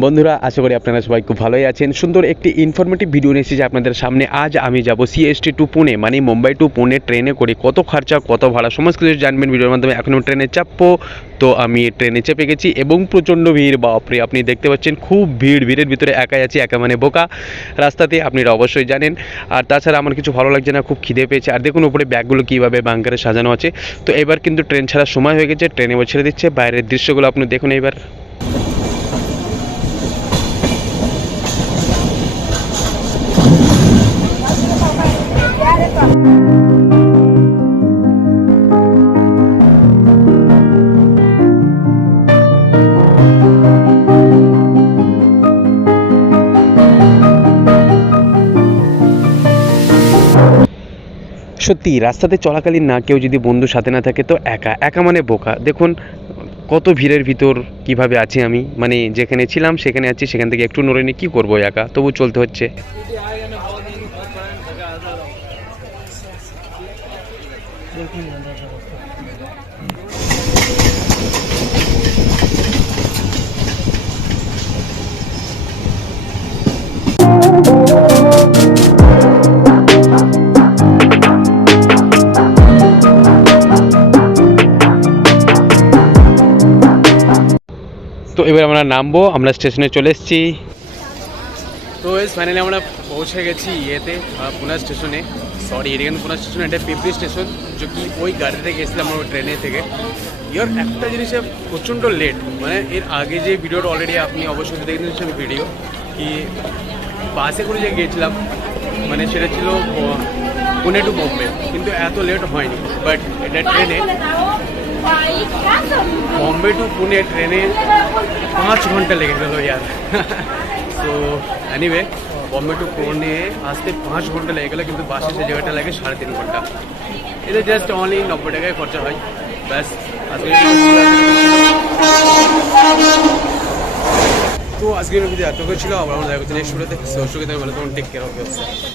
বন্ধুরা, আশা করি আপনারা সবাই খুব ভালোই আছেন। সুন্দর একটি ইনফরমেটিভ ভিডিও নিয়ে এসেছি আপনাদের সামনে। আজ আমি যাব সিএসটি টু পুনে, মানে মুম্বাই টু পুনে ট্রেনে করে কত খরচা, কত ভাড়া, সমস্ত কিছু জানবেন ভিডিওর মাধ্যমে। এখন আমি ট্রেনে চাপবো, তো আমি ট্রেনে চেপে গেছি এবং প্রচণ্ড ভিড়। বাপরে, আপনি দেখতে পাচ্ছেন খুব ভিড়। ভিড়ের ভিতরে একাই আছি, একা মানে বোকা রাস্তাতে, আপনারা অবশ্যই জানেন। আর তাছাড়া আমার কিছু ভালো লাগছে না, খুব খিদে পেয়েছে। আর দেখুন উপরে ব্যাগগুলো কীভাবে বাঙ্কারে সাজানো আছে। তো এবার কিন্তু ট্রেন ছাড়ার সময় হয়ে গেছে, ট্রেন এবার ছেড়ে দিচ্ছে। বাইরের দৃশ্যগুলো আপনি দেখুন এবার। সত্যি রাস্তাতে চলাকালীন না কেউ যদি বন্ধুর সাথে না থাকে তো একা একা মানে বোকা। দেখুন কত ভিড়ের ভিতর কিভাবে আছি আমি, মানে যেখানে ছিলাম সেখানে আছি, সেখান থেকে একটু নড়ে কী করবো, একা তবু চলতে হচ্ছে। তো এবার আমরা নামবো, আমরা স্টেশনে চলে এসেছি। তো ফাইনালি আমরা পৌঁছে গেছি ইয়েতে, পুনা স্টেশনে। সরি, এটা কিন্তু পুনা স্টেশন, এটা পিপলি স্টেশন, যে কি ওই গাড়িতে গেছিলাম আমরা ট্রেনে থেকে। ইয়ার একটা জিনিসে প্রচণ্ড লেট, মানে এর আগে যে ভিডিওটা অলরেডি আপনি অবশ্যই দেখে নিয়েছেন ভিডিও, কি বাসে করে যে গিয়েছিলাম, মানে সেটা ছিল পুনে টু বোম্বে, কিন্তু এত লেট হয়নি। বাট এটা ট্রেনে বম্বে টু পুনে ট্রেনে 5 ঘন্টা লেগে গেল ইয়ার। তো এনিওয়ে, বম্বে টু পুনে আসতে 5 ঘন্টা লেগে গেলো, কিন্তু বাসে সে জায়গাটা লাগে 3.5 ঘন্টা। এটা জাস্ট অনলি 90 টাকায় খরচা হয়, ব্যাস। তো আজকের ভিডিও এত ছিল, আবার আমরা দেখা হচ্ছে নেক্সট ভিডিওতে। সুস্থ থাকবেন, ভালো থাকবেন, টেক কেয়ার অফ ইয়োরসেলফ।